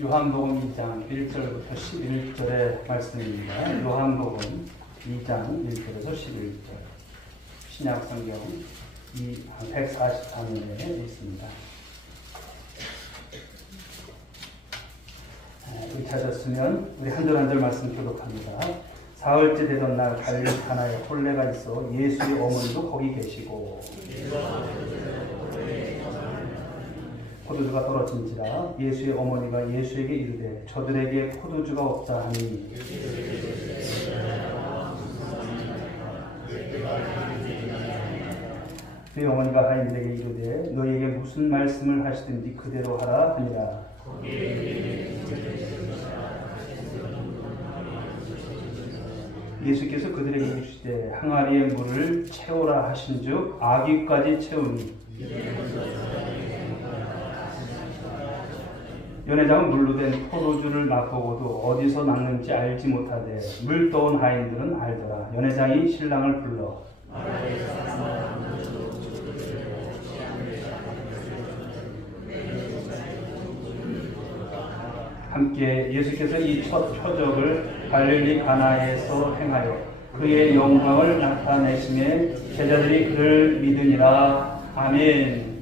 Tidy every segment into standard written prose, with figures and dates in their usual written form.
요한복음 2장 1절부터 11절의 말씀입니다. 요한복음 2장 1절에서 11절. 신약성경 144면에 있습니다. 우리 찾았으면 우리 한 절 한 절 말씀 교독합니다. 사흘째 되던 날 갈릴리 가나에 혼례가 있어 예수의 어머니도 거기 계시고 포도주가 떨어진지라 예수의 어머니가 예수에게 이르되 저들에게 포도주가 없다 하니 그의 어머니가 하인들에게 이르되 너희에게 무슨 말씀을 하시든지 그대로 하라 하니라. 예수께서 그들에게 이르시되 항아리에 물을 채우라 하신즉 아귀까지 채우니 연회장은 물로 된 포도주를 맛보고도 어디서 났는지 알지 못하되 물 떠온 하인들은 알더라. 연회장이 신랑을 불러 함께 예수께서 이 첫 표적을 갈릴리 가나에서 행하여 그의 영광을 나타내심에 제자들이 그를 믿으니라. 아멘.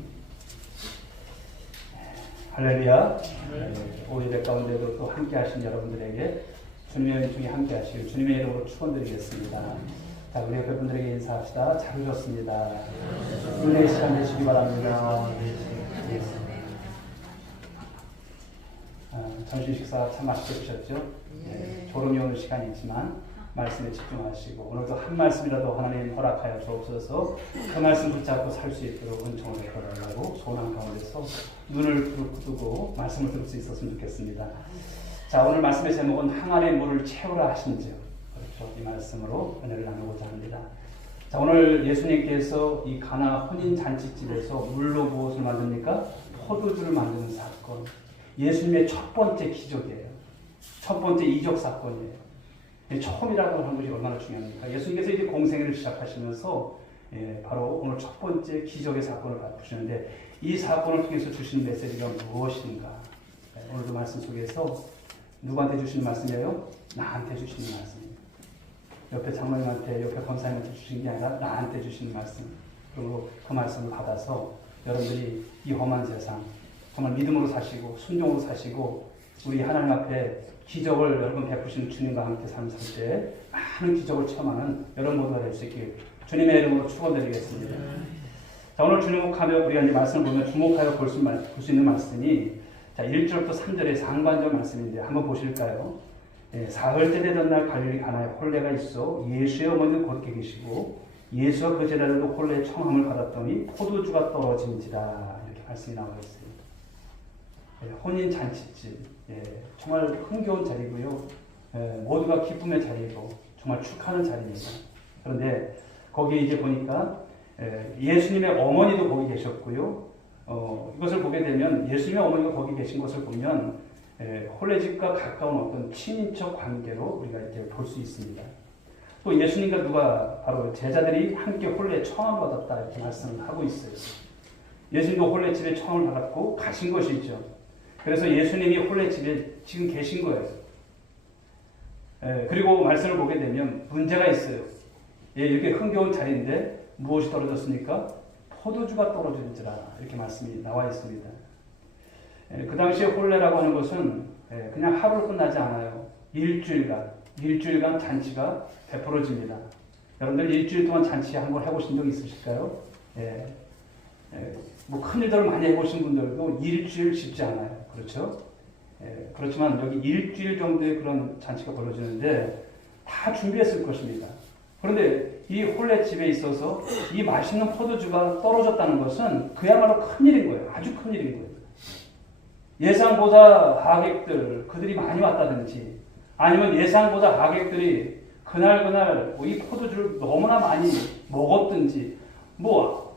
할렐루야. 오히려 가운데도 또 함께 하신 여러분들에게 주님의 은총이 함께 하시길 주님의 이름으로 축원드리겠습니다. 자, 우리 옆에 분들에게 인사합시다. 잘 오셨습니다. 은혜의 시간 되시기 바랍니다. 점심 식사 참 맛있게 드셨죠? 졸음이 오는 시간이지만 말씀에 집중하시고 오늘도 한 말씀이라도 하나님 허락하여 주옵소서. 그 말씀 붙잡고 살 수 있도록 은총을 베풀어달라고 소원한 가운데서 눈을 뜨고 말씀을 들을 수 있었으면 좋겠습니다. 자, 오늘 말씀의 제목은 항아리에 물을 채우라 하신즉, 그렇죠? 이 말씀으로 은혜를 나누고자 합니다. 자, 오늘 예수님께서 이 가나 혼인 잔치집에서 물로 무엇을 만듭니까? 포도주를 만드는 사건. 예수님의 첫 번째 기적이에요. 첫 번째 이적 사건이에요. 처음이라고 하는 것이 얼마나 중요합니까? 예수님께서 이제 공생애를 시작하시면서 바로 오늘 첫 번째 기적의 사건을 베푸시는데 이 사건을 통해서 주신 메시지가 무엇인가? 오늘도 말씀 속에서 누구한테 주시는 말씀이에요? 나한테 주시는 말씀입니다. 옆에 장로님한테, 옆에 권사님한테 주시는 게 아니라 나한테 주시는 말씀. 그리고 그 말씀을 받아서 여러분들이 이 험한 세상 정말 믿음으로 사시고 순종으로 사시고 우리 하나님 앞에 기적을 여러분 베푸시는 주님과 함께 삶을 살 때 많은 기적을 체험하는 여러분 모두가 될 수 있길 주님의 이름으로 축원드리겠습니다. 자, 오늘 주목하며 우리가 이제 말씀을 보면 주목하여 볼 수 있는 말씀이 자, 1절부터 3절의 상반절 말씀인데 한번 보실까요? 사흘째 되던 날 갈릴리 가나에 혼례가 있어 예수의 어머니도 거기 계시고 예수와 그 제자들도 혼례의 청함을 받았더니 포도주가 떨어진지라 이렇게 말씀이 나와 있어요. 혼인 잔치집, 정말 흥겨운 자리고요. 모두가 기쁨의 자리고 정말 축하하는 자리입니다. 그런데 거기에 이제 보니까 예수님의 어머니도 거기 계셨고요. 이것을 보게 되면 예수님의 어머니가 거기 계신 것을 보면 혼례집과 가까운 어떤 친인척 관계로 우리가 이렇게 볼 수 있습니다. 또 예수님과 누가 바로 제자들이 함께 혼례에 청함 받았다 이렇게 말씀을 하고 있어요. 예수님도 혼례집에 청함을 받았고 가신 것이죠. 그래서 예수님이 혼례집에 지금 계신 거예요. 그리고 말씀을 보게 되면 문제가 있어요. 이렇게 흥겨운 자리인데 무엇이 떨어졌습니까? 포도주가 떨어진지라 이렇게 말씀이 나와 있습니다. 그 당시에 혼례라고 하는 것은 그냥 하루로 끝나지 않아요. 일주일간 잔치가 베풀어집니다. 여러분들 일주일 동안 잔치 한번 해보신 적 있으실까요? 뭐 큰일들을 많이 해보신 분들도 일주일 쉽지 않아요. 그렇죠? 그렇지만 여기 일주일 정도의 그런 잔치가 벌어지는데 다 준비했을 것입니다. 그런데 이 혼례집에 있어서 이 맛있는 포도주가 떨어졌다는 것은 그야말로 큰일인 거예요. 아주 큰일인 거예요. 예상보다 하객들, 그들이 많이 왔다든지 아니면 예상보다 하객들이 그날 이 포도주를 너무나 많이 먹었든지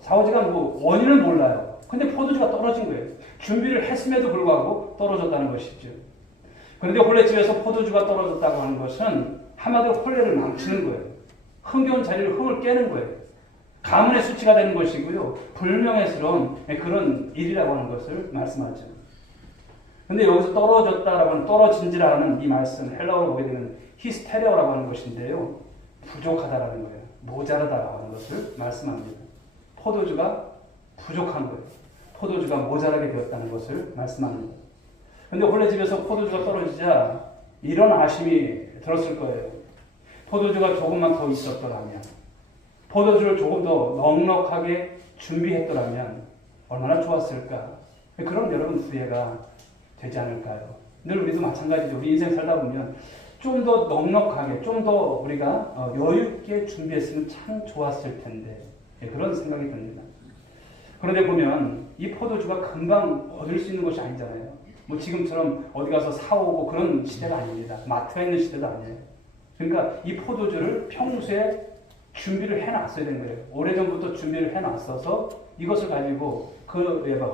좌우지간 원인은 몰라요. 근데 포도주가 떨어진 거예요. 준비를 했음에도 불구하고 떨어졌다는 것이죠. 그런데 혼례집에서 포도주가 떨어졌다고 하는 것은 한마디로 혼례를 망치는 거예요. 흥겨운 자리를 흥을 깨는 거예요. 가문의 수치가 되는 것이고요. 불명예스러운 그런 일이라고 하는 것을 말씀하죠. 근데 여기서 떨어졌다라고 하는 떨어진지라는 이 말씀 헬라어로 보게 되면 히스테레오라고 하는 것인데요. 부족하다라는 거예요. 모자라다라고 하는 것을 말씀합니다. 포도주가 부족한 거예요. 포도주가 모자라게 되었다는 것을 말씀합니다. 근데 혼례집에서 포도주가 떨어지자 이런 아쉬움이 들었을 거예요. 포도주가 조금만 더 있었더라면, 포도주를 조금 더 넉넉하게 준비했더라면 얼마나 좋았을까. 그런 여러분 후회가 되지 않을까요? 늘 우리도 마찬가지죠. 우리 인생 살다 보면 좀 더 넉넉하게, 좀 더 우리가 여유 있게 준비했으면 참 좋았을 텐데 그런 생각이 듭니다. 그런데 보면 이 포도주가 금방 얻을 수 있는 것이 아니잖아요. 뭐 지금처럼 어디 가서 사오고 그런 시대가 아닙니다. 마트에 있는 시대도 아니에요. 그러니까 이 포도주를 평소에 준비를 해놨어야 되는 거예요. 오래전부터 준비를 해놨어서 이것을 가지고 그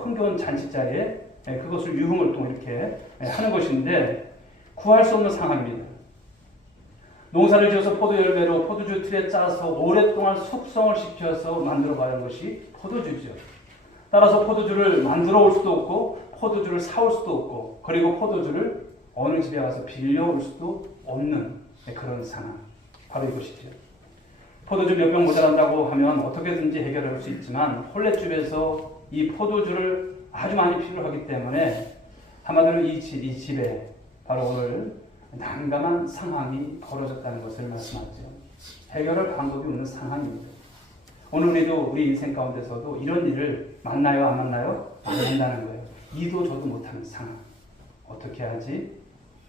흥겨운 잔치자리에 그것을 유흥활동 이렇게 하는 것인데 구할 수 없는 상황입니다. 농사를 지어서 포도 열매로 포도주 틀에 짜서 오랫동안 숙성을 시켜서 만들어가야 하는 것이 포도주죠. 따라서 포도주를 만들어 올 수도 없고 포도주를 사올 수도 없고 그리고 포도주를 어느 집에 가서 빌려올 수도 없는 그런 상황. 바로 이것이죠. 포도주 몇 병 모자란다고 하면 어떻게든지 해결할 수 있지만 혼례집에서 이 포도주를 아주 많이 필요하기 때문에 한마디로 이 집에 바로 오늘 난감한 상황이 벌어졌다는 것을 말씀하죠. 해결할 방법이 없는 상황입니다. 오늘 우리 인생 가운데서도 이런 일을 만나요, 안 만나요? 만난다는 거예요. 이도 저도 못하는 상황. 어떻게 하지?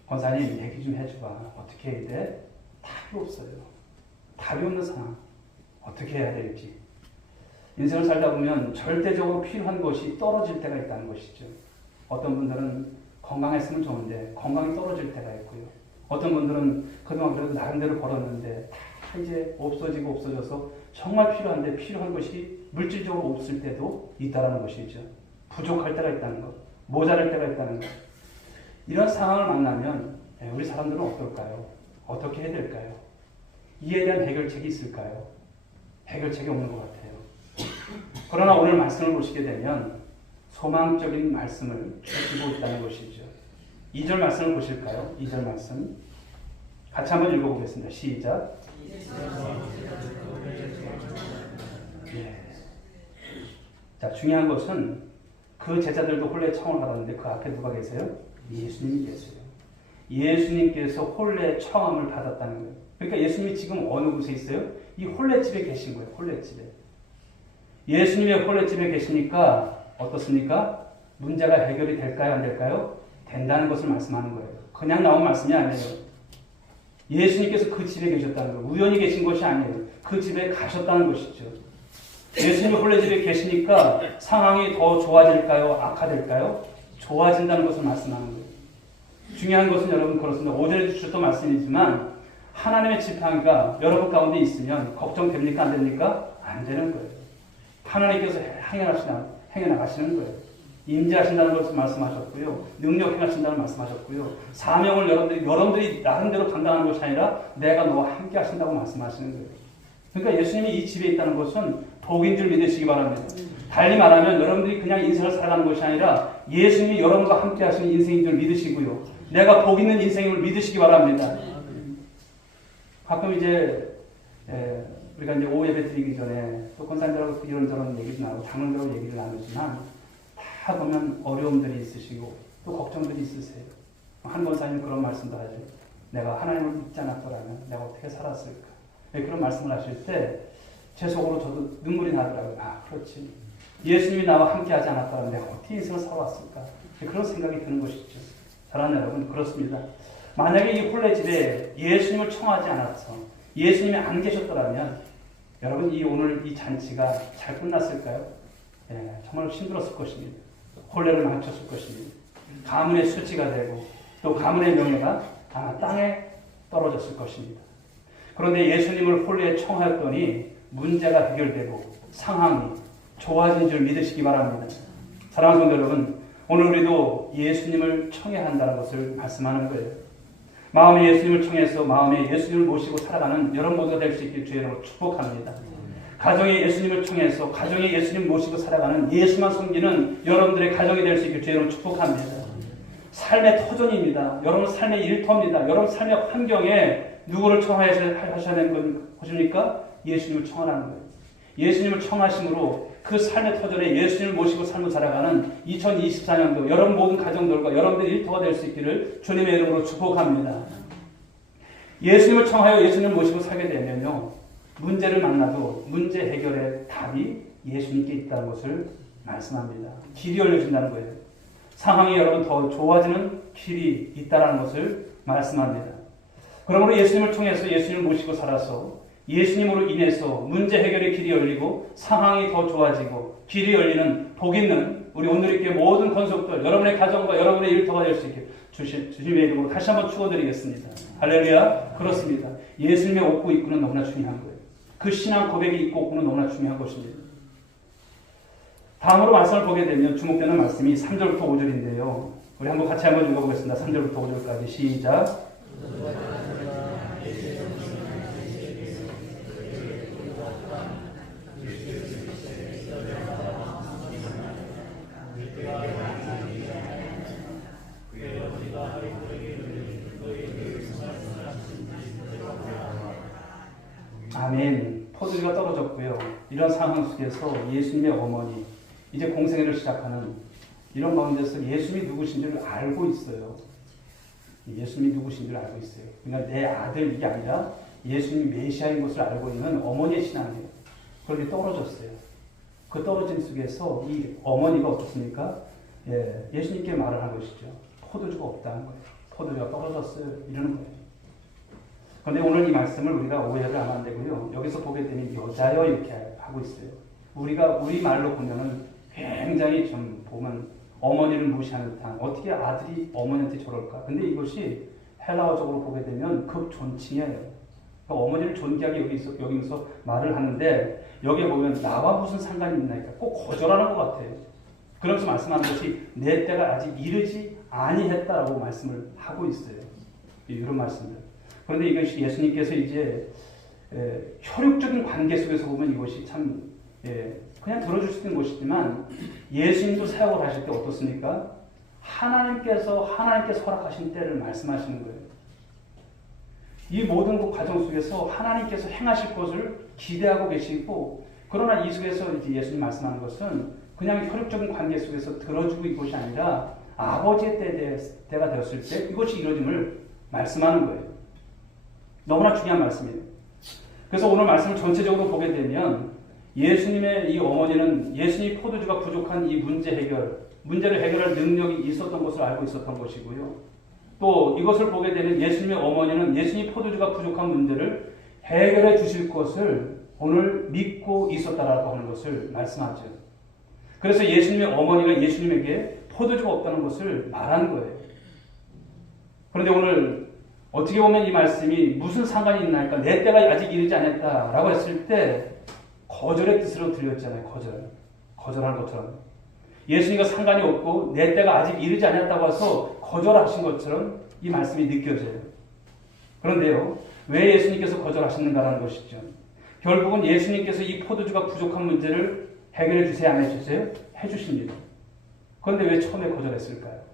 권사님 얘기 좀 해줘봐. 어떻게 해야 돼? 답이 없어요. 답이 없는 상황. 어떻게 해야 될지. 인생을 살다 보면 절대적으로 필요한 것이 떨어질 때가 있다는 것이죠. 어떤 분들은 건강했으면 좋은데 건강이 떨어질 때가 있고요. 어떤 분들은 그동안 그래도 나름대로 벌었는데 다 이제 없어지고 없어져서 정말 필요한데 필요한 것이 물질적으로 없을 때도 있다는 것이죠. 부족할 때가 있다는 것, 모자랄 때가 있다는 것. 이런 상황을 만나면 우리 사람들은 어떨까요? 어떻게 해야 될까요? 이에 대한 해결책이 있을까요? 해결책이 없는 것 같아요. 그러나 오늘 말씀을 보시게 되면 소망적인 말씀을 주시고 있다는 것이죠. 2절 말씀을 보실까요? 2절 말씀 같이 한번 읽어보겠습니다. 시작. 예. 자, 중요한 것은 그 제자들도 혼례 청을 받았는데 그 앞에 누가 계세요? 예수님이 계세요. 예수님께서 혼례 청함을 받았다는 거예요. 그러니까 예수님이 지금 어느 곳에 있어요? 이 혼례집에 계신 거예요. 혼례집에. 예수님의 혼례집에 계시니까 어떻습니까? 문제가 해결이 될까요? 안 될까요? 된다는 것을 말씀하는 거예요. 그냥 나온 말씀이 아니에요. 예수님께서 그 집에 계셨다는 거예요. 우연히 계신 것이 아니에요. 그 집에 가셨다는 것이죠. 예수님이 혼례집에 계시니까 상황이 더 좋아질까요? 악화될까요? 좋아진다는 것을 말씀하는 거예요. 중요한 것은 여러분 그렇습니다. 5절에 주셨던 말씀이지만 하나님의 지팡이가 여러분 가운데 있으면 걱정됩니까? 안 됩니까? 안 되는 거예요. 하나님께서 행해 나가시는 거예요. 임재하신다는 것을 말씀하셨고요. 능력 행하신다는 말씀하셨고요. 사명을 여러분들이 나름대로 감당하는 것이 아니라 내가 너와 함께 하신다고 말씀하시는 거예요. 그러니까 예수님이 이 집에 있다는 것은 복인 줄 믿으시기 바랍니다. 달리 말하면 여러분들이 그냥 인생을 살아가는 것이 아니라 예수님이 여러분과 함께 하시는 인생인 줄 믿으시고요. 내가 복 있는 인생임을 믿으시기 바랍니다. 가끔 이제 우리가 이제 오후 예배 드리기 전에 또 권사님들하고 이런저런 얘기도 나누고 장로들하고 얘기를 나누지만 다 보면 어려움들이 있으시고 또 걱정들이 있으세요. 한 권사님 그런 말씀도 하죠. 내가 하나님을 믿지 않았더라면 내가 어떻게 살았을까? 그런 말씀을 하실 때 제 속으로 저도 눈물이 나더라고요. 아, 그렇지. 예수님이 나와 함께 하지 않았다면 내가 어떻게 인생을 살아왔을까? 그런 생각이 드는 것이죠. 사랑하는 여러분, 그렇습니다. 만약에 이 혼례집에 예수님을 청하지 않아서 예수님이 안 계셨더라면 여러분 오늘 이 잔치가 잘 끝났을까요? 정말 힘들었을 것입니다. 혼례를 망쳤을 것입니다. 가문의 수치가 되고 또 가문의 명예가 아마 땅에 떨어졌을 것입니다. 그런데 예수님을 혼례에 청하였더니 문제가 해결되고 상황이 좋아진 줄 믿으시기 바랍니다. 사랑하는 성도 여러분, 오늘 우리도 예수님을 청해야 한다는 것을 말씀하는 거예요. 마음에 예수님을 청해서 마음에 예수님을 모시고 살아가는 여러분 모두가 될 수 있길 주의 이름으로 축복합니다. 가정에 예수님을 청해서 가정에 예수님 모시고 살아가는 예수만 섬기는 여러분들의 가정이 될 수 있길 주의 이름으로 축복합니다. 삶의 터전입니다. 여러분 삶의 일터입니다. 여러분 삶의 환경에 누구를 청하셔야 되는 것입니까? 예수님을 청하라는 거예요. 예수님을 청하심으로 그 삶의 터전에 예수님을 모시고 삶을 살아가는 2024년도 여러분 모든 가정들과 여러분들의 일터가 될 수 있기를 주님의 이름으로 축복합니다. 예수님을 청하여 예수님을 모시고 살게 되면요, 문제를 만나도 문제 해결의 답이 예수님께 있다는 것을 말씀합니다. 길이 열려진다는 거예요. 상황이 여러분 더 좋아지는 길이 있다는 것을 말씀합니다. 그러므로 예수님을 통해서 예수님을 모시고 살아서 예수님으로 인해서 문제 해결의 길이 열리고 상황이 더 좋아지고 길이 열리는 복 있는 우리 오늘의 모든 건속들, 여러분의 가정과 여러분의 일터가 될 수 있게 주님의 이름으로 다시 한번 축원드리겠습니다. 할렐루야. 그렇습니다. 예수님의 옷고 입구는 너무나 중요한 거예요. 그 신앙 고백이 입고 입구는 너무나 중요한 것입니다. 다음으로 말씀을 보게 되면 주목되는 말씀이 3절부터 5절인데요. 우리 한번 같이 한번 읽어보겠습니다. 3절부터 5절까지 시작. 아멘. 포도주가 떨어졌고요. 이런 상황 속에서 예수님의 어머니 이제 공생애를 시작하는 이런 가운데서 예수님이 누구신 줄 알고 있어요. 예수님이 누구신 줄 알고 있어요. 그러니까 내 아들 이게 아니라 예수님이 메시아인 것을 알고 있는 어머니의 신앙이에요. 그런데 떨어졌어요. 그 떨어진 속에서 이 어머니가 어떻습니까? 예수님께 말을 한 것이죠. 포도주가 없다는 거예요. 포도주가 떨어졌어요. 이러는 거예요. 그런데 오늘 이 말씀을 우리가 오해를 하면 안 되고요. 여기서 보게 되면 여자여 이렇게 하고 있어요. 우리 말로 보면은 굉장히 좀 보면 어머니를 무시하는 듯한 어떻게 아들이 어머니한테 저럴까? 근데 이것이 헬라어적으로 보게 되면 극존칭이에요. 그러니까 어머니를 존귀하게 여기서 말을 하는데 여기에 보면 나와 무슨 상관이 있나니까 꼭 거절하는 것 같아요. 그러면서 말씀하는 것이 내 때가 아직 이르지 아니했다라고 말씀을 하고 있어요. 이런 말씀들. 그런데 이것이 예수님께서 이제 혈육적인 관계 속에서 보면 이것이 참 그냥 들어줄 수 있는 것이지만 예수님도 사역을 하실 때 어떻습니까? 하나님께서 허락하신 때를 말씀하시는 거예요. 이 모든 과정 속에서 하나님께서 행하실 것을 기대하고 계시고 그러나 이 속에서 이제 예수님 말씀하는 것은 그냥 혈육적인 관계 속에서 들어주고 이것이 아니라 아버지의 때가 되었을 때 이것이 이루어짐을 말씀하는 거예요. 너무나 중요한 말씀이에요. 그래서 오늘 말씀을 전체적으로 보게 되면 예수님의 이 어머니는 예수님 포도주가 부족한 이 문제를 해결할 능력이 있었던 것을 알고 있었던 것이고요. 또 이것을 보게 되는 예수님의 어머니는 예수님 포도주가 부족한 문제를 해결해 주실 것을 오늘 믿고 있었다라고 하는 것을 말씀하죠. 그래서 예수님의 어머니가 예수님에게 포도주가 없다는 것을 말한 거예요. 그런데 오늘 어떻게 보면 이 말씀이 무슨 상관이 있나 할까? 내 때가 아직 이르지 않았다라고 했을 때 거절의 뜻으로 들렸잖아요. 거절하는 것처럼. 예수님과 상관이 없고 내 때가 아직 이르지 않았다고 해서 거절하신 것처럼 이 말씀이 느껴져요. 그런데요. 왜 예수님께서 거절하시는가라는 것이죠. 결국은 예수님께서 이 포도주가 부족한 문제를 해결해 주세요? 안 해주세요? 해주십니다. 그런데 왜 처음에 거절했을까요?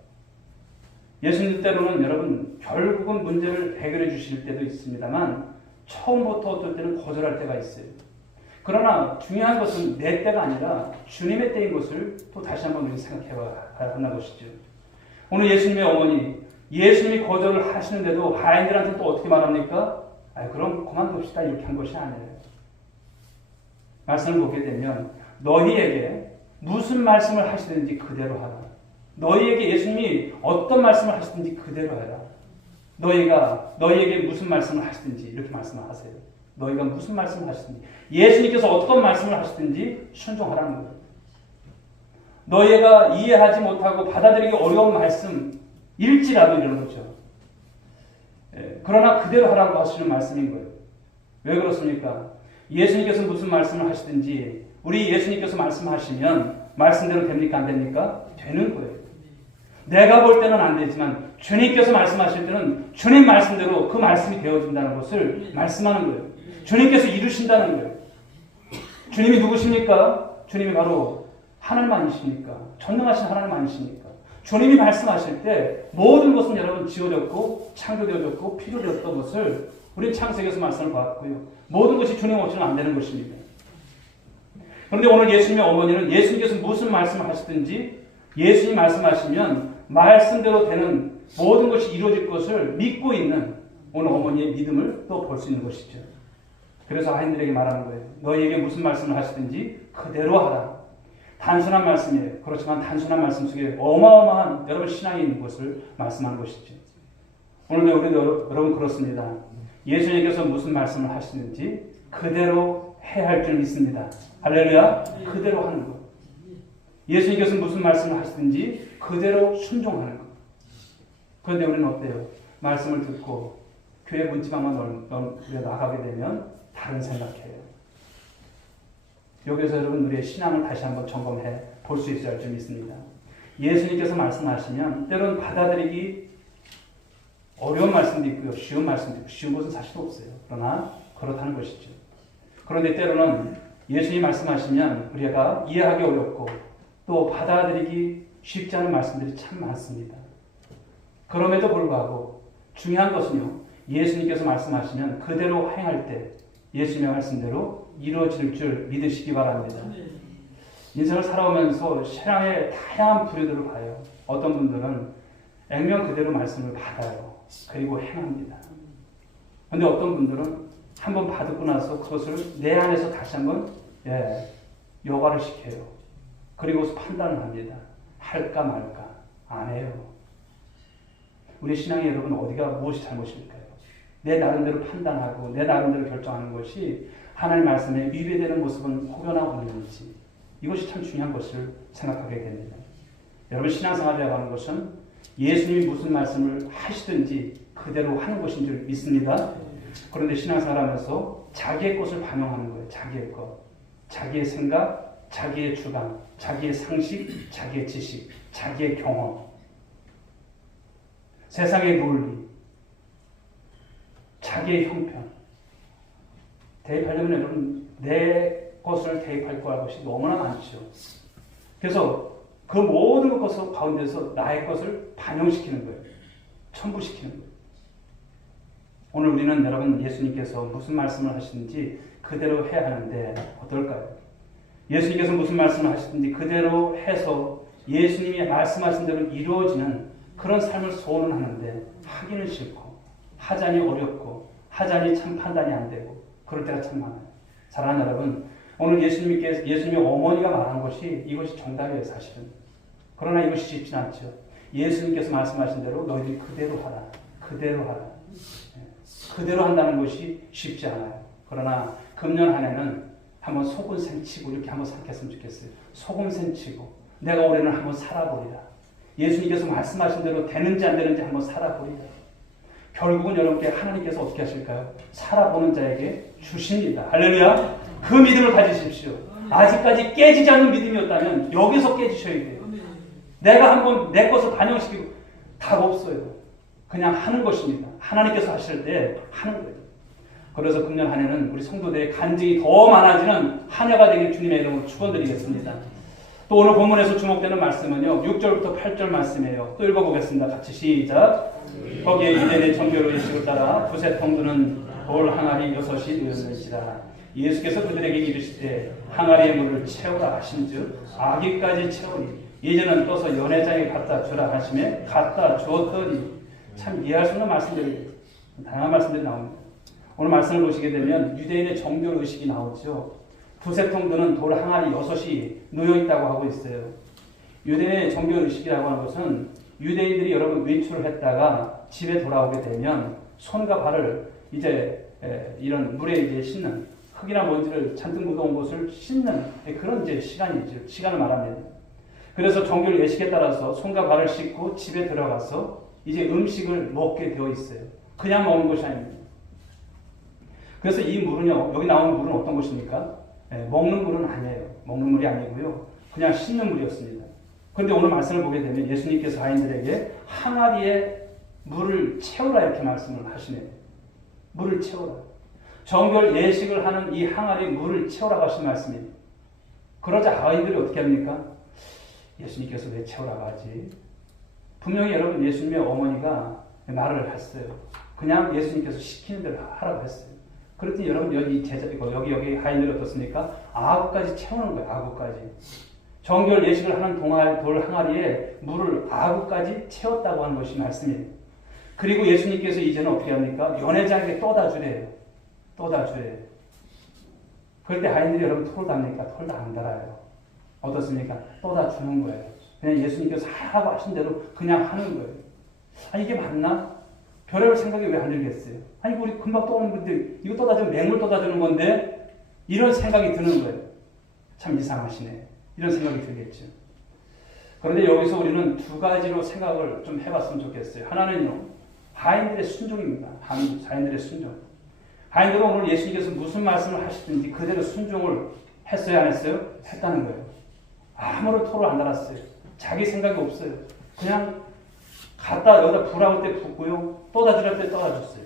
예수님 때로는 여러분 결국은 문제를 해결해 주실 때도 있습니다만 처음부터 어떨 때는 거절할 때가 있어요. 그러나 중요한 것은 내 때가 아니라 주님의 때인 것을 또 다시 한번 우리 생각해봐야 한다는 것이죠. 오늘 예수님의 어머니, 예수님이 거절을 하시는데도 하인들한테 또 어떻게 말합니까? 그럼 그만둡시다 이렇게 한 것이 아니에요. 말씀을 보게 되면 너희에게 무슨 말씀을 하시든지 그대로 하라. 너희에게 예수님이 어떤 말씀을 하시든지 그대로 해라. 너희에게 무슨 말씀을 하시든지 이렇게 말씀을 하세요. 너희가 무슨 말씀을 하시든지 예수님께서 어떤 말씀을 하시든지 순종하라는 거예요. 너희가 이해하지 못하고 받아들이기 어려운 말씀일지라도 이런 거죠. 그러나 그대로 하라고 하시는 말씀인 거예요. 왜 그렇습니까? 예수님께서 무슨 말씀을 하시든지 우리 예수님께서 말씀하시면 말씀대로 됩니까? 안 됩니까? 되는 거예요. 내가 볼 때는 안 되지만 주님께서 말씀하실 때는 주님 말씀대로 그 말씀이 되어진다는 것을 말씀하는 거예요. 주님께서 이루신다는 거예요. 주님이 누구십니까? 주님이 바로 하나님 아니십니까? 전능하신 하나님 아니십니까? 주님이 말씀하실 때 모든 것은 여러분 지어졌고 창조되어졌고 필요되었던 것을 우리 창세기에서 말씀을 봤고요. 모든 것이 주님 없이는 안 되는 것입니다. 그런데 오늘 예수님의 어머니는 예수님께서 무슨 말씀을 하시든지 예수님이 말씀하시면 말씀대로 되는 모든 것이 이루어질 것을 믿고 있는 오늘 어머니의 믿음을 또 볼 수 있는 것이죠. 그래서 아이들에게 말하는 거예요. 너희에게 무슨 말씀을 하시든지 그대로 하라. 단순한 말씀이에요. 그렇지만 단순한 말씀 속에 어마어마한 여러분 신앙이 있는 것을 말씀하는 것이죠. 오늘도 우리도 여러분 그렇습니다. 예수님께서 무슨 말씀을 하시는지 그대로 해야 할 줄 믿습니다. 할렐루야. 그대로 하는 것. 예수님께서 무슨 말씀을 하시든지 그대로 순종하는 것. 그런데 우리는 어때요? 말씀을 듣고 교회 문지방만 나가게 되면 다른 생각해요. 여기서 여러분 우리의 신앙을 다시 한번 점검해 볼 수 있어야 할 줄 믿습니다. 예수님께서 말씀하시면 때로는 받아들이기 어려운 말씀도 있고요. 쉬운 말씀도 있고 쉬운 것은 사실 없어요. 그러나 그렇다는 것이죠. 그런데 때로는 예수님이 말씀하시면 우리가 이해하기 어렵고 또 받아들이기 쉽지 않은 말씀들이 참 많습니다. 그럼에도 불구하고 중요한 것은요. 예수님께서 말씀하시면 그대로 행할 때 예수님의 말씀대로 이루어질 줄 믿으시기 바랍니다. 인생을 살아오면서 신앙의 다양한 부류들을 봐요. 어떤 분들은 액면 그대로 말씀을 받아요. 그리고 행합니다. 그런데 어떤 분들은 한번 받고 나서 그것을 내 안에서 다시 한번 여과를 시켜요. 그리고 판단을 합니다. 할까 말까 안 해요. 우리 신앙의 여러분 어디가 무엇이 잘못일까요? 내 나름대로 판단하고 내 나름대로 결정하는 것이 하나님 말씀에 위배되는 모습은 혹여나 없는지 이것이 참 중요한 것을 생각하게 됩니다. 여러분 신앙생활이라고 하는 것은 예수님이 무슨 말씀을 하시든지 그대로 하는 것인 줄 믿습니다. 그런데 신앙생활하면서 자기의 것을 반영하는 거예요. 자기의 것. 자기의 생각, 자기의 주관, 자기의 상식, 자기의 지식, 자기의 경험. 세상의 논리, 자기의 형편. 대입하려면 여러분 내 것을 대입할 것이 너무나 많죠. 그래서 그 모든 것을 가운데서 나의 것을 반영시키는 거예요. 첨부시키는 거예요. 오늘 우리는 여러분 예수님께서 무슨 말씀을 하시는지 그대로 해야 하는데 어떨까요? 예수님께서 무슨 말씀을 하시든지 그대로 해서 예수님이 말씀하신 대로 이루어지는 그런 삶을 소원하는데 하기는 싫고 하자니 어렵고 하자니 참 판단이 안 되고 그럴 때가 참 많아요. 사랑하는 여러분, 오늘 예수님의 어머니가 말한 것이 이것이 정답이에요, 사실은. 그러나 이것이 쉽지 않죠. 예수님께서 말씀하신 대로 너희들이 그대로 하라. 그대로 하라. 그대로 한다는 것이 쉽지 않아요. 그러나 금년 한 해는 한번 속은 생치고 이렇게 한번 생각했으면 좋겠어요. 속은 생치고 내가 올해는 한번 살아보리라. 예수님께서 말씀하신 대로 되는지 안 되는지 한번 살아보리라. 결국은 여러분께 하나님께서 어떻게 하실까요? 살아보는 자에게 주십니다. 할렐루야. 그 믿음을 가지십시오. 아직까지 깨지지 않는 믿음이었다면 여기서 깨지셔야 돼요. 내가 한번 내 것을 반영시키고 답 없어요. 그냥 하는 것입니다. 하나님께서 하실 때 하는 거예요. 그래서 금년 한 해는 우리 성도들의 간증이 더 많아지는 한 해가 되길 주님의 이름으로 축원드리겠습니다. 또 오늘 본문에서 주목되는 말씀은요. 6절부터 8절 말씀이에요. 또 읽어보겠습니다. 같이 시작. 거기에 유대인의 정결 의식을 따라 두세 통두는 돌 항아리 6이 놓였는지라. 예수께서 그들에게 이르시되 항아리의 물을 채우라 하신즉 아기까지 채우니 이제는 떠서 연회장에 갖다 주라 하심에 갖다 주었더니 참 이해할 수 없는 말씀들이 다양한 말씀들이 나옵니다. 오늘 말씀을 보시게 되면 유대인의 정결 의식이 나오죠. 두세 통두는 돌 항아리 6이 놓여있다고 하고 있어요. 유대인의 정결 의식이라고 하는 것은 유대인들이 여러분 외출을 했다가 집에 돌아오게 되면 손과 발을 이제 이런 물에 이제 씻는 흙이나 먼지를 잔뜩 묻어온 것을 씻는 그런 이제 시간이죠. 시간을 말합니다. 그래서 정결 예식에 따라서 손과 발을 씻고 집에 들어가서 이제 음식을 먹게 되어 있어요. 그냥 먹는 것이 아닙니다. 그래서 이 물은요, 여기 나오는 물은 어떤 것입니까? 먹는 물은 아니에요. 먹는 물이 아니고요. 그냥 씻는 물이었습니다. 그런데 오늘 말씀을 보게 되면 예수님께서 아이들에게 항아리에 물을 채우라 이렇게 말씀을 하시네요. 물을 채우라. 정결 예식을 하는 이 항아리에 물을 채우라고 하신 말씀입니다. 그러자 아이들이 어떻게 합니까? 예수님께서 왜 채우라고 하지? 분명히 여러분 예수님의 어머니가 말을 했어요. 그냥 예수님께서 시키는 대로 하라고 했어요. 그랬더니 여러분 여기 제자 여기 하인들이 어떻습니까? 아구까지 채우는 거예요. 아구까지. 정결 예식을 하는 돌 항아리에 물을 아구까지 채웠다고 하는 것이 말씀이에요. 그리고 예수님께서 이제는 어떻게 합니까? 연회장에게 떠다 주래요. 떠다 주래요. 그럴 때 하인들이 여러분 톨 답니까? 톨도 안 달아요. 어떻습니까? 떠다 주는 거예요. 그냥 예수님께서 하라고 하신 대로 그냥 하는 거예요. 아, 이게 맞나? 별의별 생각이 왜 안 들겠어요? 아니, 우리 금방 떠오는 분들, 이거 떠다주면 맹물 떠다주는 건데, 이런 생각이 드는 거예요. 참 이상하시네. 이런 생각이 들겠죠. 그런데 여기서 우리는 두 가지로 생각을 좀 해봤으면 좋겠어요. 하나는요, 하인들의 순종입니다. 하인들의 순종. 하인들은 오늘 예수님께서 무슨 말씀을 하시든지 그대로 순종을 했어요, 안 했어요? 했다는 거예요. 아무런 토를 안 달았어요. 자기 생각이 없어요. 그냥 여기다 불아올 때 붓고요. 떠다주랄 때 떠다줬어요.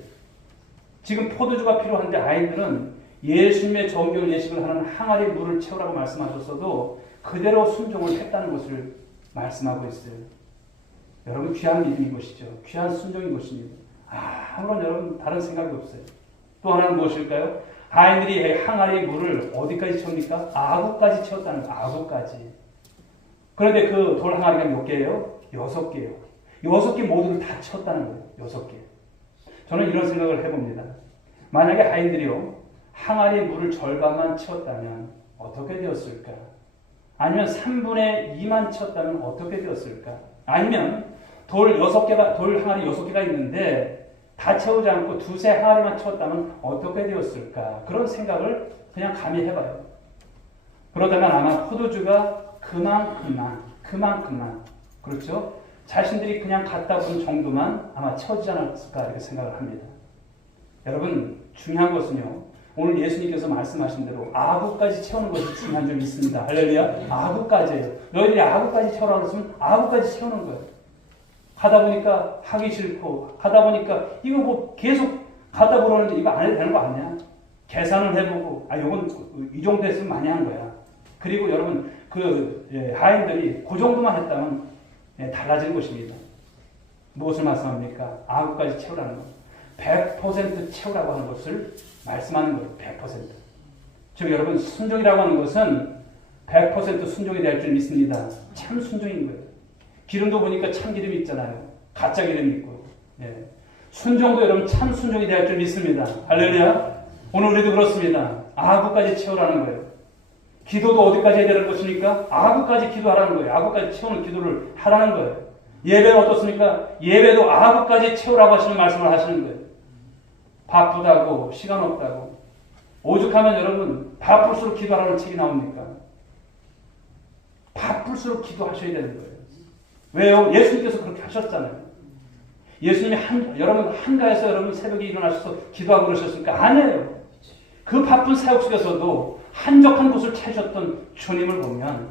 지금 포도주가 필요한데 아이들은 예수님의 정결 예식을 하는 항아리 물을 채우라고 말씀하셨어도 그대로 순종을 했다는 것을 말씀하고 있어요. 여러분 귀한 믿음인 것이죠. 귀한 순종인 것입니다. 아무런 여러분 다른 생각이 없어요. 또 하나는 무엇일까요? 아이들이 항아리 물을 어디까지 채웁니까? 아구까지 채웠다는 거예요. 아구까지. 그런데 그 돌 항아리가 몇 개예요? 6개예요. 6개 모두를 다 채웠다는 거예요. 6개. 저는 이런 생각을 해봅니다. 만약에 하인들이요, 항아리 물을 절반만 채웠다면 어떻게 되었을까? 아니면 3분의 2만 채웠다면 어떻게 되었을까? 아니면 돌 항아리 6개가 있는데 다 채우지 않고 두세 항아리만 채웠다면 어떻게 되었을까? 그런 생각을 그냥 감히 해봐요. 그러다면 아마 포도주가 그만큼만, 그렇죠? 자신들이 그냥 갖다 본 정도만 아마 채워지지 않았을까 이렇게 생각을 합니다. 여러분 중요한 것은요. 오늘 예수님께서 말씀하신 대로 아구까지 채우는 것이 중요한 점이 있습니다. 할렐루야. 아구까지예요. 너희들이 아구까지 채우라고 했으면 아구까지 채우는 거예요. 가다 보니까 하기 싫고 가다 보니까 이거 뭐 계속 갖다 보라는데 이거 안 해도 되는 거 아니야? 계산을 해보고 이건 이 정도 했으면 많이 한 거야. 그리고 여러분 하인들이 그 정도만 했다면 달라진 것입니다. 무엇을 말씀합니까? 아구까지 채우라는 것. 100% 채우라고 하는 것을 말씀하는 거예요. 100%. 즉 여러분 순종이라고 하는 것은 100% 순종이 될 줄 믿습니다. 참 순종인 거예요. 기름도 보니까 참 기름이 있잖아요. 가짜 기름이 있고. 순종도 여러분 참 순종이 될 줄 믿습니다. 할렐루야. 오늘 우리도 그렇습니다. 아구까지 채우라는 거예요. 기도도 어디까지 해야 되는 것입니까? 아구까지 기도하라는 거예요. 아구까지 채우는 기도를 하라는 거예요. 예배는 어떻습니까? 예배도 아구까지 채우라고 하시는 말씀을 하시는 거예요. 바쁘다고, 시간 없다고. 오죽하면 여러분, 바쁠수록 기도하라는 책이 나옵니까? 바쁠수록 기도하셔야 되는 거예요. 왜요? 예수님께서 그렇게 하셨잖아요. 예수님이 여러분 한가해서 여러분 새벽에 일어나셔서 기도하고 그러셨습니까? 아니에요. 그 바쁜 사역 속에서도 한적한 곳을 찾으셨던 주님을 보면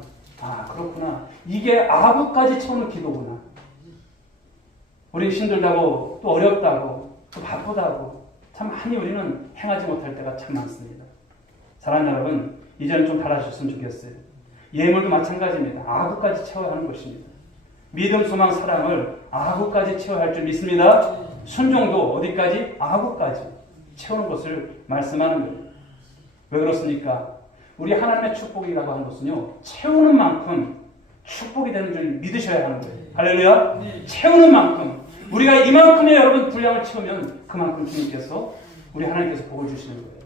그렇구나. 이게 아구까지 채우는 기도구나. 우리 힘들다고 또 어렵다고 또 바쁘다고 참 많이 우리는 행하지 못할 때가 참 많습니다. 사랑하는 여러분, 이제는 좀 달라졌으면 좋겠어요. 예물도 마찬가지입니다. 아구까지 채워야 하는 것입니다. 믿음, 소망, 사랑을 아구까지 채워야 할 줄 믿습니다. 순종도 어디까지? 아구까지 채우는 것을 말씀하는 거예요. 왜 그렇습니까? 우리 하나님의 축복이라고 하는 것은요, 채우는 만큼 축복이 되는 줄 믿으셔야 하는 거예요. 할렐루야. 채우는 만큼 우리가 이만큼의 여러분 분량을 채우면 그만큼 주님께서 우리 하나님께서 복을 주시는 거예요.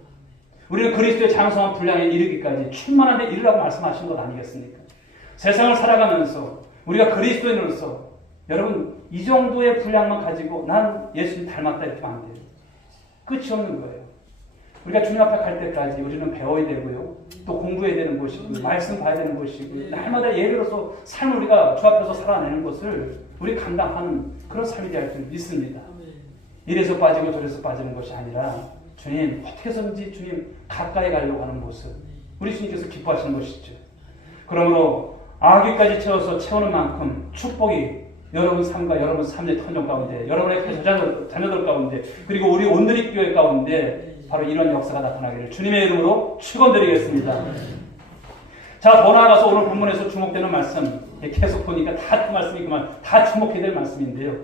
우리는 그리스도의 장성한 분량에 이르기까지 충만한 데 이르라고 말씀하신 것 아니겠습니까? 세상을 살아가면서 우리가 그리스도인으로서 여러분 이 정도의 분량만 가지고 난 예수님 닮았다 이렇게 하면 안 돼요. 끝이 없는 거예요. 우리가 주님 앞에 갈 때까지 우리는 배워야 되고요. 또 공부해야 되는 것이고 말씀 봐야 되는 것이고 날마다 예배로서 삶을 우리가 주 앞에서 살아내는 것을 우리 감당하는 그런 삶이 될 줄 믿습니다. 이래서 빠지고 저래서 빠지는 것이 아니라 주님 어떻게 해서든지 주님 가까이 가려고 하는 모습 우리 주님께서 기뻐하시는 것이죠. 그러므로 아기까지 채워서 채우는 만큼 축복이 여러분 삶과 여러분 삶의 터전 가운데 여러분의 자녀들 가운데 그리고 우리 온누리 교회 가운데 바로 이런 역사가 나타나기를 주님의 이름으로 축원드리겠습니다. 자, 더 나아가서 오늘 본문에서 주목되는 말씀 계속 보니까 다 그 말씀이 그만 다 주목해야 될 말씀인데요.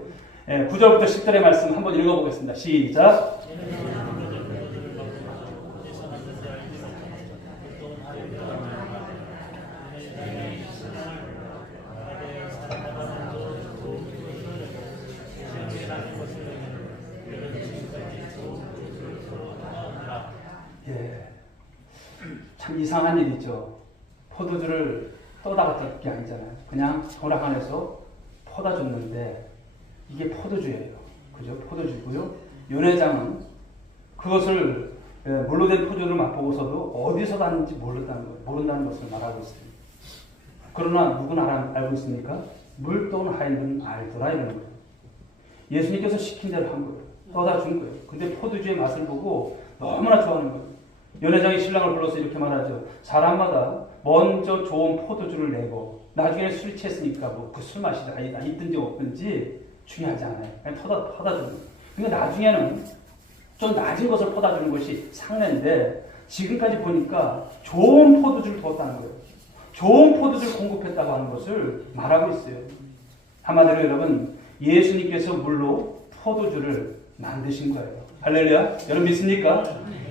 9절부터 10절의 말씀 한번 읽어보겠습니다. 시작. 참 이상한 일이죠. 포도주를 떠다가 뜯을 게 아니잖아요. 그냥 도락 안에서 퍼다 줬는데 이게 포도주예요. 그죠? 포도주고요. 연회장은 그것을 물로 된 포도주를 맛보고서도 어디서 났는지 모른다는 것을 말하고 있습니다. 그러나 누구나 알고 있습니까? 물 떠온 하인들은 알더라 이러는 거예요. 예수님께서 시킨 대로 한 거예요. 떠다 준 거예요. 근데 포도주의 맛을 보고 너무나 좋아하는 거예요. 연회장이 신랑을 불러서 이렇게 말하죠. 사람마다 먼저 좋은 포도주를 내고 나중에 술이 취했으니까 뭐 그 술 맛이 있든지 없든지 중요하지 않아요. 그냥 퍼다 주는 거예요. 근데 나중에는 좀 낮은 것을 퍼다 주는 것이 상례인데 지금까지 보니까 좋은 포도주를 두었다는 거예요. 좋은 포도주를 공급했다고 하는 것을 말하고 있어요. 한마디로 여러분, 예수님께서 물로 포도주를 만드신 거예요. 할렐루야. 여러분 믿습니까?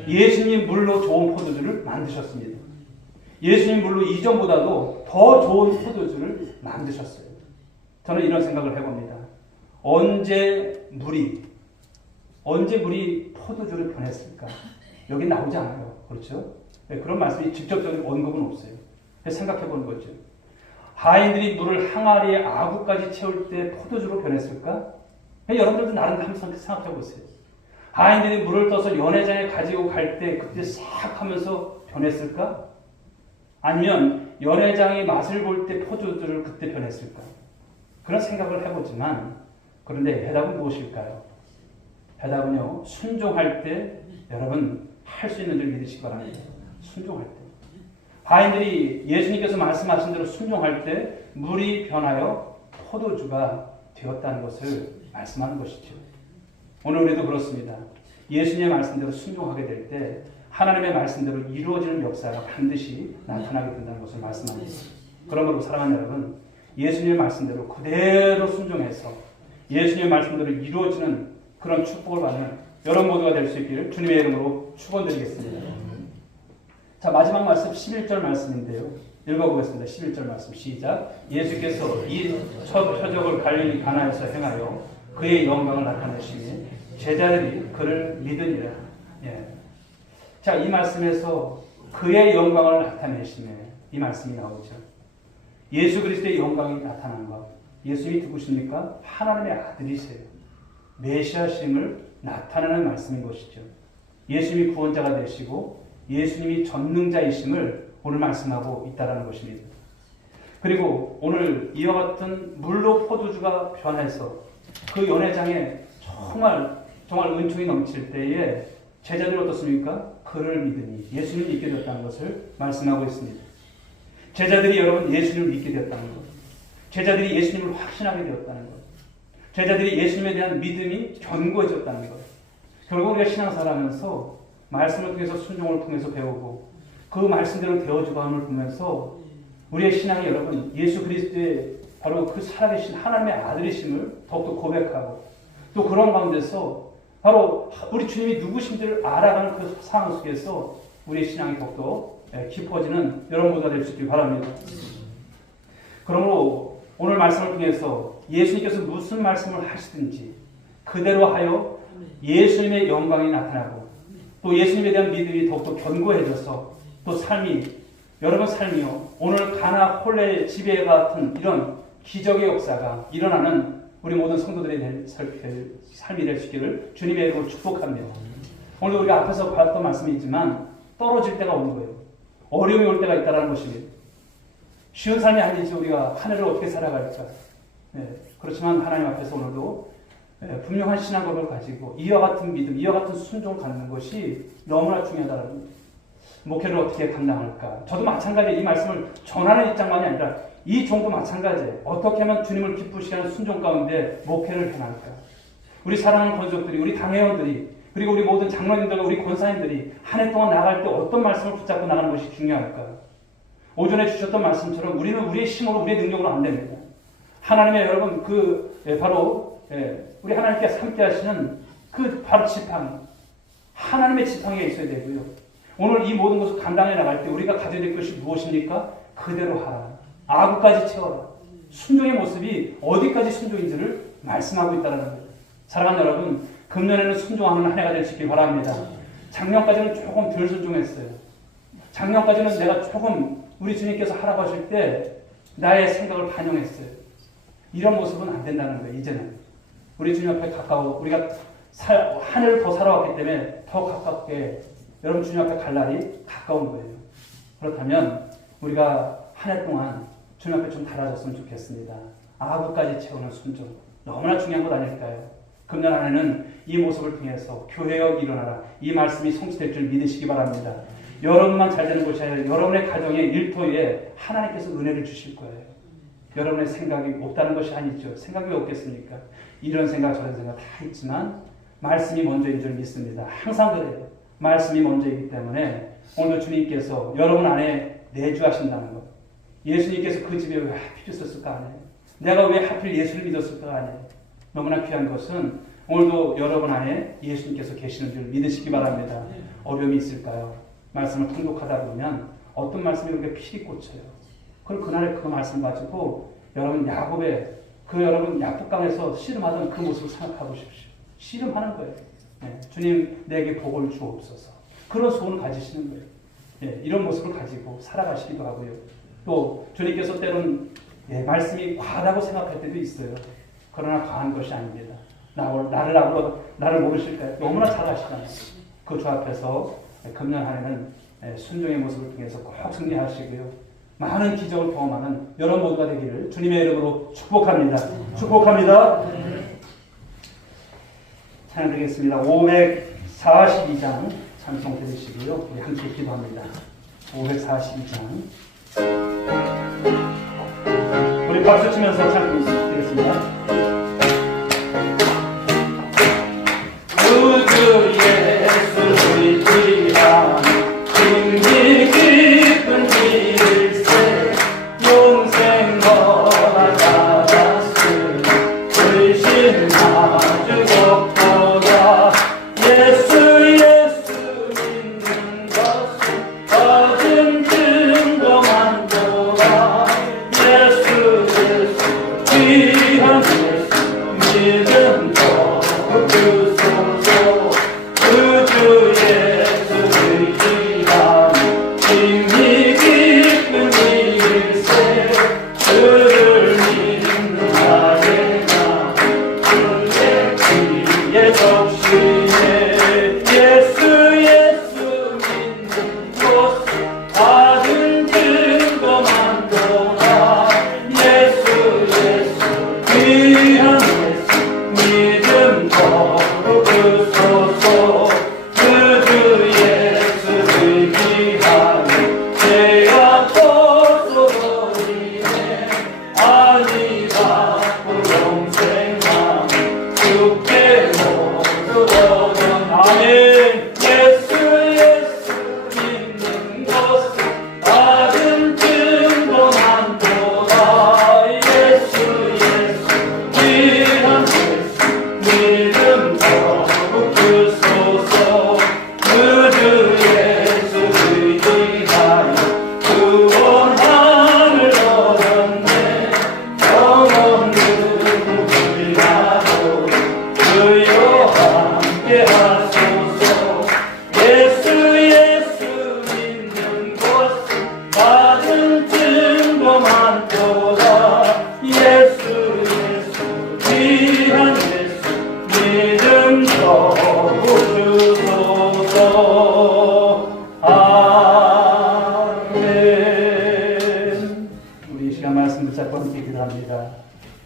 예수님 물로 좋은 포도주를 만드셨습니다. 예수님 물로 이전보다도 더 좋은 포도주를 만드셨어요. 저는 이런 생각을 해봅니다. 언제 물이 포도주를 변했을까? 여기 나오지 않아요. 그렇죠? 그런 말씀이 직접적인 언급은 없어요. 생각해보는 거죠. 하인들이 물을 항아리에 아구까지 채울 때 포도주로 변했을까? 여러분들도 나름 한번 생각해보세요. 하인들이 물을 떠서 연회장에 가지고 갈 때 그때 싹 하면서 변했을까? 아니면 연회장이 맛을 볼 때 포도주를 그때 변했을까? 그런 생각을 해보지만 그런데 해답은 무엇일까요? 해답은요. 순종할 때 여러분 할 수 있는 줄 믿으시기 바랍니다. 순종할 때. 하인들이 예수님께서 말씀하신 대로 순종할 때 물이 변하여 포도주가 되었다는 것을 말씀하는 것이죠. 오늘 우리도 그렇습니다. 예수님의 말씀대로 순종하게 될 때 하나님의 말씀대로 이루어지는 역사가 반드시 나타나게 된다는 것을 말씀합니다. 그러므로 사랑하는 여러분, 예수님의 말씀대로 그대로 순종해서 예수님의 말씀대로 이루어지는 그런 축복을 받는 여러분 모두가 될 수 있기를 주님의 이름으로 축원드리겠습니다. 자, 마지막 말씀 11절 말씀인데요. 읽어보겠습니다. 11절 말씀 시작. 예수께서 이 첫 표적을 갈릴리 가나에서 행하여 그의 영광을 나타내시니 제자들이 그를 믿으니라. 자, 이 말씀에서 그의 영광을 나타내시네. 이 말씀이 나오죠. 예수 그리스도의 영광이 나타난 것. 예수님이 누구십니까? 하나님의 아들이세요. 메시아심을 나타내는 말씀인 것이죠. 예수님이 구원자가 되시고 예수님이 전능자이심을 오늘 말씀하고 있다는 것입니다. 그리고 오늘 이와 같은 물로 포도주가 변해서 그 연회장에 정말 은총이 넘칠 때에 제자들이 어떻습니까? 그를 믿으니 예수님을 믿게 되었다는 것을 말씀하고 있습니다. 제자들이 여러분 예수님을 믿게 되었다는 것, 제자들이 예수님을 확신하게 되었다는 것, 제자들이 예수님에 대한 믿음이 견고해졌다는 것. 결국 우리가 신앙생활하면서 말씀을 통해서 순종을 통해서 배우고 그 말씀대로 되어주고 함을 보면서 우리의 신앙이 여러분 예수 그리스도의 바로 그 살아계신 하나님의 아들이심을 더욱더 고백하고 또 그런 가운데서 바로 우리 주님이 누구신지를 알아가는 그 상황 속에서 우리의 신앙이 더욱더 깊어지는 여러분 모두가 될 수 있길 바랍니다. 그러므로 오늘 말씀을 통해서 예수님께서 무슨 말씀을 하시든지 그대로 하여 예수님의 영광이 나타나고 또 예수님에 대한 믿음이 더욱더 견고해져서 또 여러분 삶이요 오늘 가나 홀레 지배 같은 이런 기적의 역사가 일어나는 우리 모든 성도들의 삶이 될 수 있기를 주님의 이름으로 축복합니다. 오늘 우리가 앞에서 봤던 말씀이지만 떨어질 때가 오는 거예요. 어려움이 올 때가 있다는 것입니다. 쉬운 삶이 아니지 우리가 한 해를 어떻게 살아갈까. 그렇지만 하나님 앞에서 오늘도 분명한 신앙을 가지고 이와 같은 믿음, 이와 같은 순종을 갖는 것이 너무나 중요하다는 겁니다. 목회를 어떻게 감당할까. 저도 마찬가지예요. 이 말씀을 전하는 입장만이 아니라 이 종도 마찬가지예요. 어떻게 하면 주님을 기쁘시게 하는 순종 가운데 목회를 행할까. 우리 사랑하는 권속들이, 우리 당회원들이, 그리고 우리 모든 장로님들과 우리 권사님들이 한 해 동안 나갈 때 어떤 말씀을 붙잡고 나가는 것이 중요할까. 오전에 주셨던 말씀처럼 우리는 우리의 힘으로 우리의 능력으로 안 됩니다. 하나님의 여러분 바로 우리 하나님께서 함께 하시는 그 바로 지팡이, 하나님의 지팡이가 있어야 되고요. 오늘 이 모든 것을 감당해 나갈 때 우리가 가져야 될 것이 무엇입니까? 그대로 하라. 아구까지 채워라. 순종의 모습이 어디까지 순종인지를 말씀하고 있다는 거예요. 사랑하는 여러분, 금년에는 순종하는 한 해가 될 수 있길 바랍니다. 작년까지는 조금 덜 순종했어요. 작년까지는 내가 조금 우리 주님께서 하라고 하실 때 나의 생각을 반영했어요. 이런 모습은 안 된다는 거예요. 이제는 우리 주님 앞에 가까워 우리가 한 해를 더 살아왔기 때문에 더 가깝게 여러분 주님 앞에 갈 날이 가까운 거예요. 그렇다면 우리가 한 해 동안 주님 앞에 좀 달아졌으면 좋겠습니다. 아구까지 채우는 순종, 너무나 중요한 것 아닐까요? 금년 안에는 이 모습을 통해서 교회여 일어나라, 이 말씀이 성취될 줄 믿으시기 바랍니다. 여러분만 잘 되는 것이 아니라 여러분의 가정의 일터에 하나님께서 은혜를 주실 거예요. 여러분의 생각이 없다는 것이 아니죠. 생각이 왜 없겠습니까? 이런 생각 저런 생각 다 있지만 말씀이 먼저인 줄 믿습니다. 항상 그래요. 말씀이 먼저이기 때문에 오늘도 주님께서 여러분 안에 내주하신다는 것. 예수님께서 그 집에 왜 하필 있었을까 안 해요. 내가 왜 하필 예수를 믿었을까 안 해요. 너무나 귀한 것은 오늘도 여러분 안에 예수님께서 계시는 줄 믿으시기 바랍니다. 어려움이 있을까요? 말씀을 통독하다 보면 어떤 말씀이 그렇게 필이 꽂혀요. 그럼 그날의 그 말씀 가지고 여러분 야곱의 여러분 야복강에서 씨름하던 그 모습을 생각해 보십시오. 씨름하는 거예요. 주님 내게 복을 주옵소서. 그런 소원을 가지시는 거예요. 이런 모습을 가지고 살아가시기도 하고요. 또 주님께서 때론 말씀이 과하다고 생각할 때도 있어요. 그러나 과한 것이 아닙니다. 나를 모르실까요? 너무나 잘 아시잖아요. 그 주 앞에서 금년 한 해는 순종의 모습을 통해서 꼭 승리하시고요. 많은 기적을 경험하는 여러분 모두가 되기를 주님의 이름으로 축복합니다. 축복합니다. 찬양 드리겠습니다. 542장 찬송 들으시고요. 우리 함께 기도합니다. 542장 우리 박수 치면서 찬양 드리겠습니다. 구주 예수의 귀한 진리 깊은 일세 용생 너나 받았으니 불신 아주 걷거라 예수 믿는 것은 얻은 증거만 보라 예수 귀한 예수 믿음 더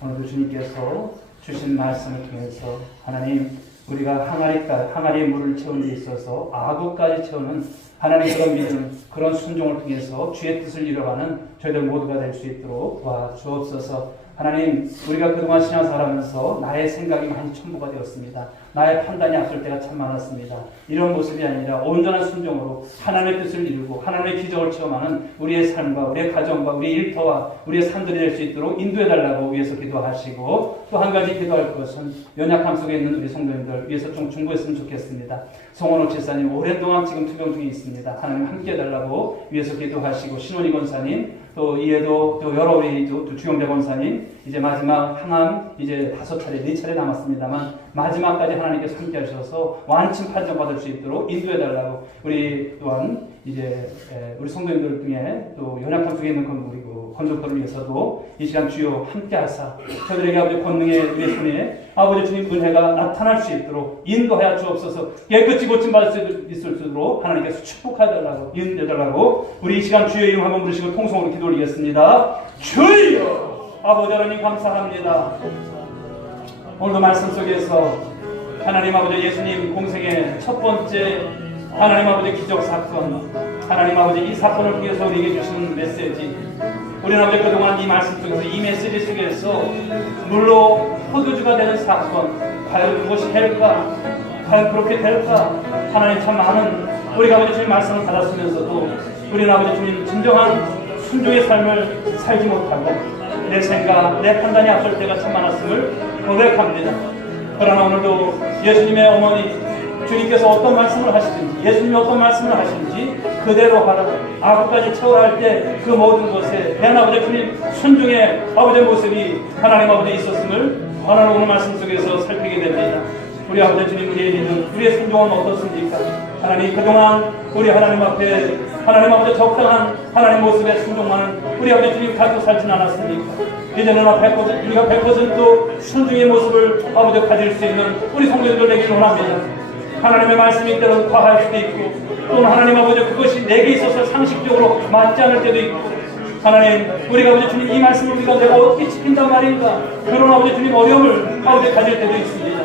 오늘도 주님께서 주신 말씀을 통해서 하나님 우리가 항아리의 물을 채우는 데 있어서 아구까지 채우는 하나님의 그런 믿음, 그런 순종을 통해서 주의 뜻을 이뤄가는 저희들 모두가 될 수 있도록 도와주옵소서. 하나님, 우리가 그동안 신앙생활하면서 나의 생각이 많이 첨부가 되었습니다. 나의 판단이 앞설 때가 참 많았습니다. 이런 모습이 아니라 온전한 순종으로 하나님의 뜻을 이루고 하나님의 기적을 체험하는 우리의 삶과 우리의 가정과 우리의 일터와 우리의 삶들이 될 수 있도록 인도해달라고 위해서 기도하시고, 또 한 가지 기도할 것은 연약함 속에 있는 우리 성도님들 위해서 좀 중보했으면 좋겠습니다. 송원옥 집사님 오랫동안 지금 투병 중에 있습니다. 하나님 함께 해달라고 위해서 기도하시고, 신원희 권사님, 또 이에도 또 여러 우리 또 주영대 권사님, 이제 마지막 항암 이제 5차례 4차례 남았습니다만 마지막까지 하나님께서 함께 하셔서 완치 판정 받을 수 있도록 인도해달라고, 우리 또한 이제 우리 성도님들 중에 또 연약함 속에 있는 우리 건족들을 위해서도 이 시간 주여 함께 하사 저들에게 아버지 권능의 우리 손에 아버지 주님 은혜가 나타날 수 있도록 인도하여 주옵소서. 깨끗이 고침받을 수 있도록 하나님께서 축복하달라고 인도해달라고 우리 이 시간 주여 이름 한번 부르시고 통성으로 기도 올리겠습니다. 주여 아버지 하나님 감사합니다. 오늘도 말씀 속에서 하나님 아버지 예수님 공생의 첫 번째 하나님 아버지 기적 사건, 하나님 아버지 이 사건을 통해서 우리에게 주시는 메시지, 우리는 아버지 그동안 이 말씀 속에서 이 메시지 속에서 물로 포도주가 되는 사건, 과연 그것이 될까? 과연 그렇게 될까? 하나님 참 많은 우리가 아버지 주님 말씀을 받았으면서도 우리는 아버지 주님 진정한 순종의 삶을 살지 못하고 내 생각, 내 판단이 앞설 때가 참 많았음을 고백합니다. 그러나 오늘도 예수님의 어머니 주님께서 어떤 말씀을 하시든지, 예수님이 어떤 말씀을 하시든지 그대로 하라. 아구까지 채우라 할 때 그 모든 것에 대한 아버지 주님 순종의 아버지의 모습이 하나님 아버지 있었음을 하나님 오늘 말씀 속에서 살피게 됩니다. 우리 아버지 주님, 우리의 믿음, 우리의 순종은 어떻습니까? 하나님 그동안 우리 하나님 앞에 하나님 아버지 적당한 하나님 모습의 순종만은 우리 아버지 주님 갖고 살진 않았습니까? 이제는 우리가 100% 순종의 모습을 아버지 가질 수 있는 우리 성도들 되기를 원합니다. 하나님의 말씀이 때로는 과할 수도 있고, 또는 하나님 아버지 그것이 내게 있어서 상식적으로 맞지 않을 때도 있고, 하나님 우리가 아버지 주님 이 말씀을 우리가 내가 어떻게 지킨단 말인가, 그런 아버지 주님 어려움을 아버지 가질 때도 있습니다.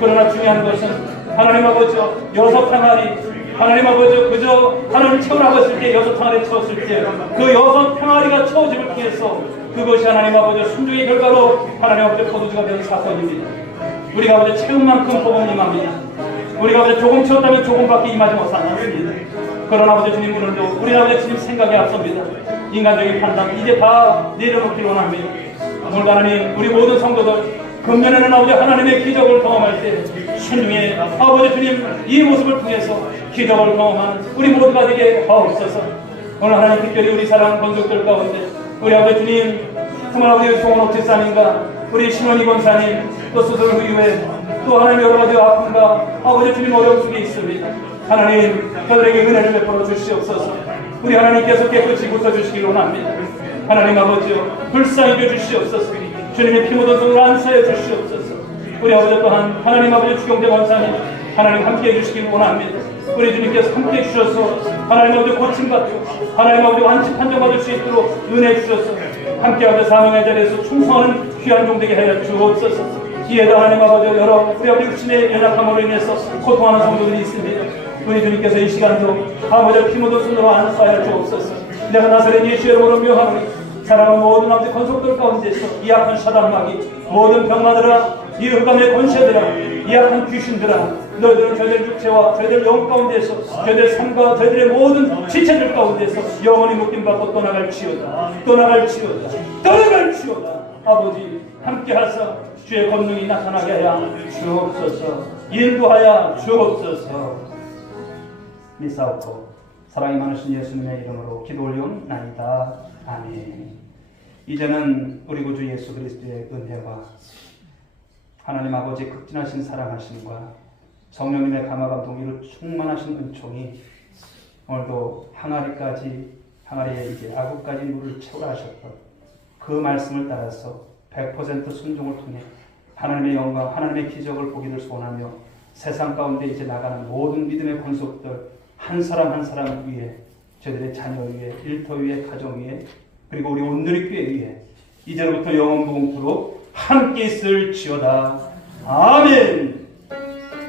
그러나 중요한 것은 하나님 아버지 6항아리 하나님 아버지 그저 하나님 채우라고 했을 때 6항아리 채웠을 때 그 6항아리가 채워짐을 통해서 그것이 하나님 아버지 순종의 결과로 하나님 아버지 포도주가 되는 사건입니다. 우리가 아버지 채운만큼 복음이 임합니다. 우리가 아버지 조금 채웠다면 조금밖에 임하지 못합니다. 그러나 아버지 주님 오늘도 우리 아버지 주님 생각에 앞섭니다. 인간적인 판단 이제 다 내려놓기를 원합니다. 오늘 하나님 우리 모든 성도들 금년에는 아버지 하나님의 기적을 경험할 때 순종의 아버지 주님 이 모습을 통해서 기적을 경험하는 우리 모두가 되게 하옵소서. 오늘 하나님 특별히 우리 사랑하는 건족들 가운데 우리 아버지 주님 정말 아버지 송원옥 집사님과 우리 신원희 권사님 또 수술 후에 또 하나님 여러 가지 아픔과 아버지 주님 어려움 속에 있습니다. 하나님 그들에게 은혜를 베풀어 주시옵소서. 우리 하나님께서 깨끗이 고쳐주시길 원합니다. 하나님 아버지여 불쌍히 여주시옵소서. 주님의 피 묻은 손으로 안수해 주시옵소서. 우리 아버지 또한 하나님 아버지 주경대 권사님 하나님 함께해 주시길 원합니다. 우리 주님께서 함께해 주셔서 하나님 아버지 고침받고 하나님 아버지 완치 판정받을 수 있도록 은혜해 주셔서 함께하며 사명의 자리에서 충성하는 귀한 종 되게 하여 주옵소서. 이에도 하나님 아버지 여러 우리 아버지 육신의 연약함으로 인해서 고통하는 성도들이 있습니다. 우리 주님께서 이 시간도 아버지 피 묻은 손으로 안수하여 주옵소서. 내가 나사렛 예수 이름으로 명하노니 사랑하는 모든 아버지 건속들 가운데서 이 악한 사단마귀 모든 병마들아 이 흑암의 권세들아 이 악한 귀신들아 너희들은 저희들 육체와 저희들 영 가운데서 저희들 삶과 저희들의 모든 지체들 가운데서 영원히 묶임받고 떠나갈지어다. 아버지 함께하사 주의 권능이 나타나게 하여 주옵소서. 인도하여 주옵소서. 미사옵고 사랑이 많으신 예수님의 이름으로 기도 올리옵나이다. 아멘. 이제는 우리 구주 예수 그리스도의 은혜와 하나님 아버지 극진하신 사랑하심과 성령님의 감화감동으로 충만하신 은총이 오늘도 항아리에 이제 아구까지 물을 채우라 하셨던 그 말씀을 따라서 100% 순종을 통해 하나님의 영광, 하나님의 기적을 보기를 소원하며 세상 가운데 이제 나가는 모든 믿음의 권속들 한 사람 한 사람 위에 저들의 자녀 위에 일터 위에 가정 위에 그리고 우리 온누리교회 위에 이제로부터 영원 무궁토록 함께 있을지어다. 아멘.